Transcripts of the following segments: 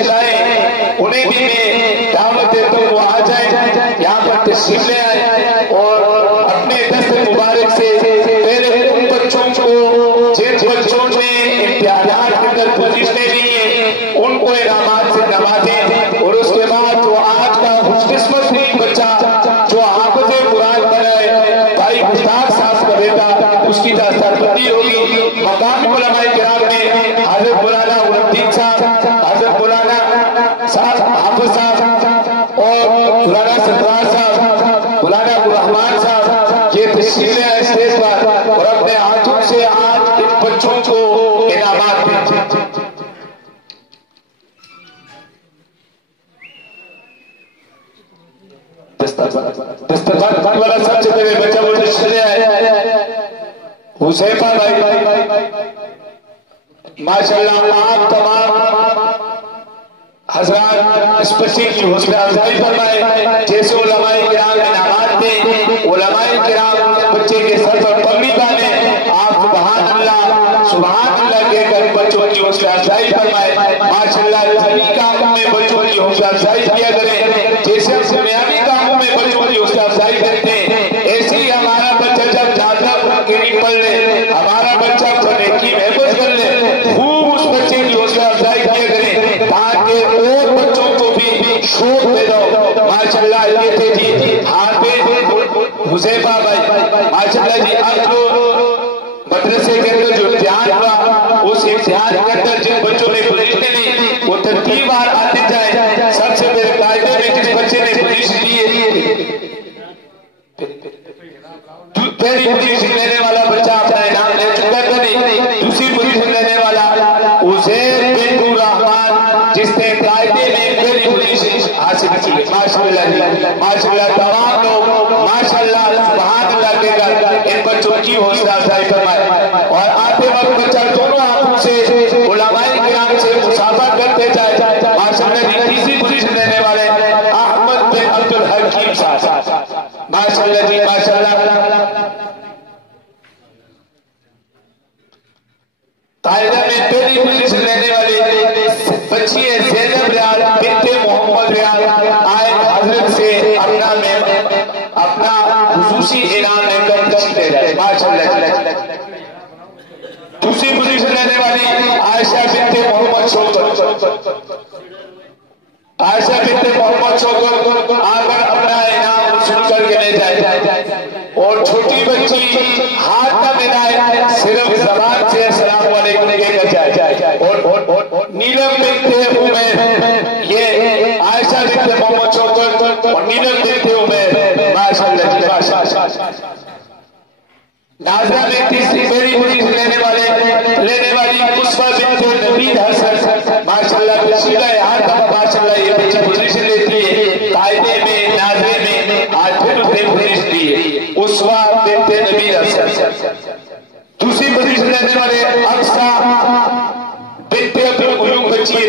तशरीफ लाए, उन्हें भी मैं दावत देता हूँ वो आ जाए, यहाँ पर तशरीफ ले आए और अपने दस्त मुबारक से पहले उन बच्चों को जिन बच्चों ने इम्तिहानात के अंदर पोजीशनें ली हैं उनको इनामात से नवाजें, और उसके बाद जो आज का खुशकिस्मत नहीं बच्चा जो हाफिज़ कुरान बना है भाई मुश्ताक साहब का बेटा, उसकी दस्तबंदी होगी। मकामी उलमाए किराम में हज़रत मौलाना उद्दीन साहब, हज़रत मौलाना साहब हाफिज़ साहब और मौलाना सरदार साहब, मौलाना रहमान साहब ये तशरीफ ले आए स्टेज पर और अपने हाथों से आज इन बच्चों को इनामात दें। दस्तरखान वाला सबसे पहले बच्चा वो तशरीफ ले आए हुसैफा भाई, माशाल्लाह आप तमाम हज़रात स्पेशली हौसला अफजाई फरमाए, जैसे उलमाए किराम इनामात दें, उलमाए किराम बच्चे के सर पर पगड़ी बांधे, आप सुभान अल्लाह कहकर बच्चों की हौसला अफजाई फरमाए। माशाल्लाह दीनी कामों में बच्चों की हौसला अफजाई किया करें, जैसे हम दुनियावी कामों में बच्चों की हौसला अफजाई करते हैं, ऐसे ही हमारा बच्चा जब ज्यादा पढ़ ले, हमारा बच्चा नेकी महफूज कर ले, खूब उस बच्चे की हौसला अफजाई किया करें ताकि और बच्चों को भी शौक दे दो। माशाल्लाह ये थे जी हाफिज़ हुसैफा भाई, माशाल्लाह जी अब जो मदरसे के अंदर जो इम्तिहान हुआ उस इम्तिहान के अंदर जिन बच्चों ने पोजीशनें ली वो तरतीबवार आते जाए। सबसे पहले कायदे में जिस बच्चे ने पोजीशन ली पहली पोजीशन लेने वाला बच्चा अपना इनाम ले चुका था, नहीं दूसरी पोजीशन लेने वाला उज़ैर बिन रहमान जिसने कायदे में पहली पोजीशन हासिल की। माशाल्लाह माशाल्लाह तमाम लोग माशाल्लाह सुभान अल्लाह कहकर इन बच्चों की हौसला अफजाई फरमाए और आते वक्त बच्चा दोनों हाथों से उलमाए किराम से मुसाफा करते जाए। माशाल्लाह जी तीसरी पोजीशन लेने वाले अहमद बिन अब्दुल हकीम साहब, माशाल्लाह जी माशाल्लाह। कायदा में पहली पोजीशन लेने वाली बच्ची है ज़ैनब रियाल बिन्ते मोहम्मद रियाल, आए हजरत से अपना खुसूसी इनाम लेकर तशरीफ ले जाए। माशाल्लाह। दूसरी पोजीशन लेने वाली आयशा बिन्ते मोहम्मद शौकत, आयशा बिन्ते मोहम्मद शौकत आकर अपना इनाम सुन करके ले जाए और छोटी बच्ची हाथ न मिलाए सिर्फ ज़बान से अस्सलाम वालेकुम कहकर जाए और नीलम बिन्ते उमैर, ये आयशा बिन्ते मोहम्मद शौकत और नीलम बिन्ते उमैर, माशाल्लाह माशाल्लाह। नाज़रा में तीसरी पहली पोजीशन लेने वाली मुस्फा बिन्ते नवीद हसन, माशाल्लाह सीधा हाथ माशाल्लाह ये बच्ची पोजीशन लेती है कायदे में नाज़रे में आज फिर उसने पोजीशन ली है उस्वा बिन्ते नवीद हसन। दूसरी पोजीशन लेने वाले अक्सा बिन्ते अब्दुल क़य्यूम बच्ची है।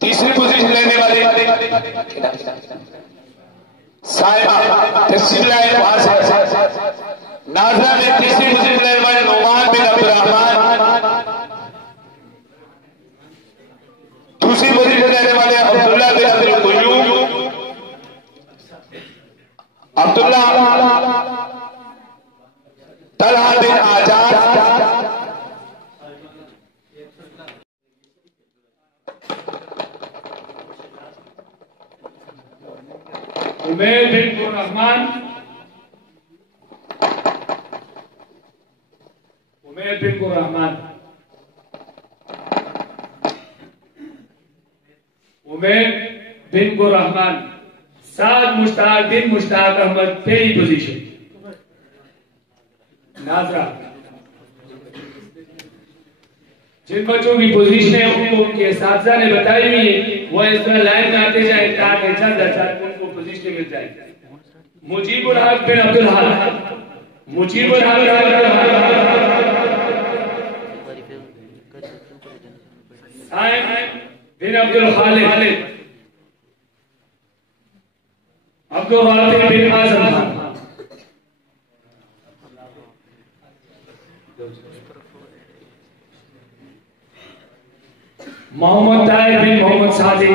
तीसरी पोजीशन लेने वाले साहिबा तशरीफ लाए वहां से। नाज़रा में तीसरी पोजीशन लेने वाले नुमान बिन अब्दुर्रहमान, दूसरी पोजीशन लेने वाले अब्दुल्ला बिन अब्दुल क़य्यूम, अब्दुल्ला तलहा बिन आजाद, उमैर बिन रहमान, उमैर बिन रहमान, उमैर बिन रहमान, साद मुश्ताक बिन मुश्ताक अहमद पहली पोजीशन। नाज़रा जिन बच्चों की पोजीशन है उनको उनके असातिज़ा ने बताई हुई है, वो इस तरह लाइन में आते जाए ताकि चंद उनको पोजीशन मिल जाए। मुजीबुल हक बिन अब्दुल हक, मुजीबुल हक बिन अब्दुल खालिद, अब्दुल वाफिक बिन आज़म, मोहम्मद ताहिर बिन मोहम्मद सादिक।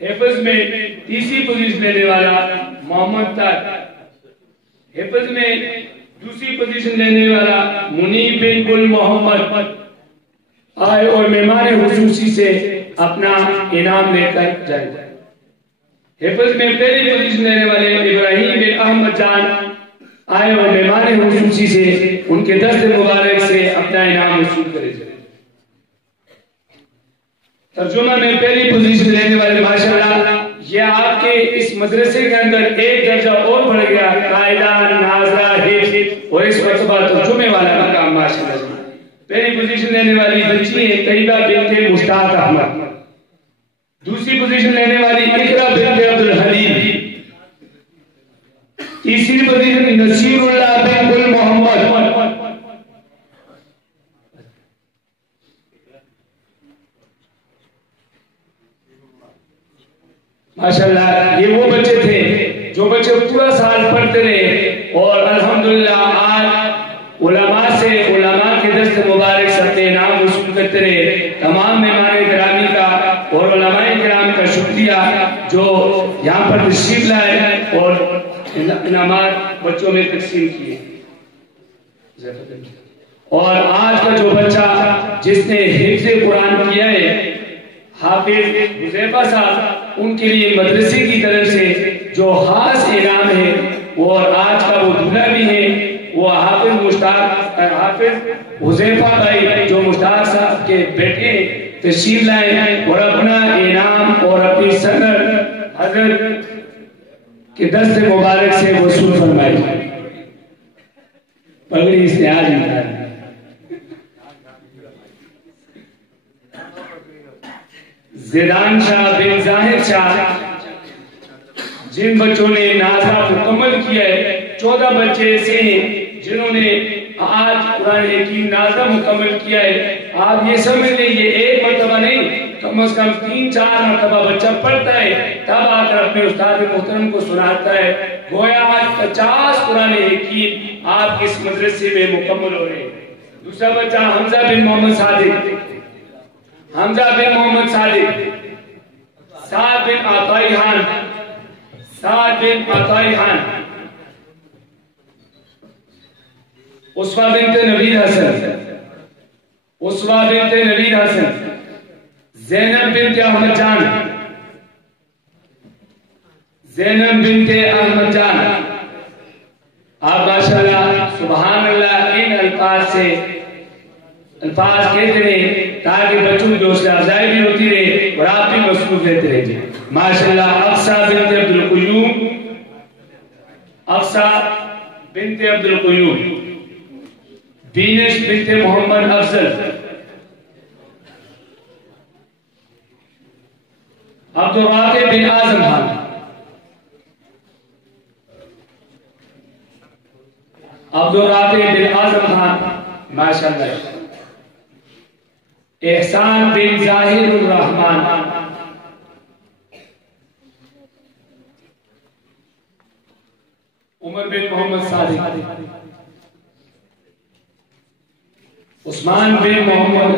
हिफ्ज में तीसरी पोजीशन लेने वाला मोहम्मद ताहिर। हिफ्ज में दूसरी पोजीशन लेने वाला मुनीब बिन गुल मोहम्मद आए और मेहमान हुसूसी से अपना इनाम लेकर जाए। हिफ्ज में पहली पोजीशन लेने वाले इब्राहिम बिन अहमद जान आए और मेहमान हुसूसी से उनके दस्त मुबारक से अपना इनाम वसूल करे। तर्जुमा में पहली पोजीशन लेने वाले माशाल्लाह ये आपके इस मदरसे के अंदर एक दर्जा और बढ़ गया, कायदा नाजरा हिफ्ज और इस मरतबा तर्जुमे वाला मकाम माशाल्लाह। पहली पोजीशन लेने वाली बच्ची है तैयबा बिनते मुश्ताक अहमद। दूसरी पोजीशन लेने वाली इकरा बिनते अब्दुल हलीम। तीसरी पोजीशन नसीरुल्लाह बिन गुल मोहम्मद। माशाल्लाह ये वो बच्चे थे जो बच्चे पूरा साल पढ़ते रहे और अल्हम्दुलिल्लाह आज उलमा के दस्त मुबारक से अपने इनाम वसूल करते रहे। तमाम मेहमान गिरामी का और उलमाए किराम का शुक्रिया जो यहाँ पर तशरीफ लाए और इनामात बच्चों में तकसीम किए। और आज का जो बच्चा जिसने हिफ्ज़ कुरान किया है हाफिज हुज़ैफा साहब, उनके लिए मदरसे की तरफ से जो खास इनाम है वो और आज का वो दूल्हा भी है वो हाफिज हुज़ैफा भाई जो मुश्ताक साहब के बेटे तशरीफ लाए और अपना इनाम और अपनी सदर हजरत के दस्त मुबारक से वसूल फरमाए। पगड़ी इसने आज निकाली। ज़िदान शाह बिन जाहिद शाह, जिन बच्चों ने नाज़ा मुकम्मल किया है, 14 बच्चे ऐसे हैं जिन्होंने आज कुरान हकीम नाज़ा मुकम्मल किया है। आप ये समझ लीजिए एक मरतबा नहीं, कम से कम 3-4 मरतबा बच्चा पढ़ता है तब आकर अपने उस्ताद मोहतरम को सुनाता है। गोया आज 50 कुरान हकीम आप इस मदरसे में मुकम्मल हो रहे हैं। दूसरा बच्चा हमजा बिन मोहम्मद सादिक, हमजा बिन मोहम्मद सादिक, साद बिन अताई खान, साद बिन अताई खान, उसवा बिनते नवीद हसन, उसवा बिनते नवीद हसन, ज़ैनब बिनते अहमद जान, ज़ैनब बिनते अहमद जान। आप माशाल्लाह सुभान अल्लाह इन अल्फाज कहते रहे ताकि बच्चों की हौसला अफजाई भी होती रहे और आप भी मसरूफ रहते रहे। माशाल्लाह अक्सा बिनते अब्दुल क़य्यूम, अक्सा बिनते अब्दुल क़य्यूम, बीनश बिनते मोहम्मद अफजल, अब्दुल राक़िब बिन आज़म खान, अब्दुल राक़िब बिन आज़म खान माशाल्लाह, एहसान बिन ज़ाहिरुर रहमान, उमर बिन मोहम्मद सादिक, उस्मान बिन मोहम्मद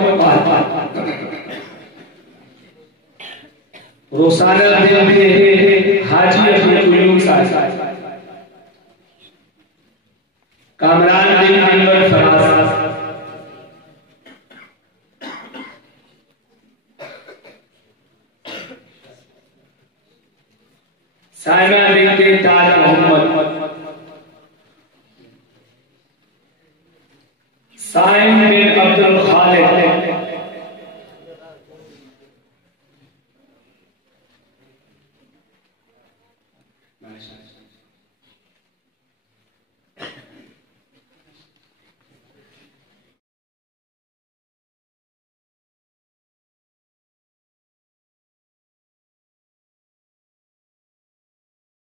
रोसाना बिन हाजी अब्दुल क़य्यूम साहब, कामरान बिन अनवर फराज, साइमा बिन ताज मोहम्मद, साइम बिन अब्दुल खालिद,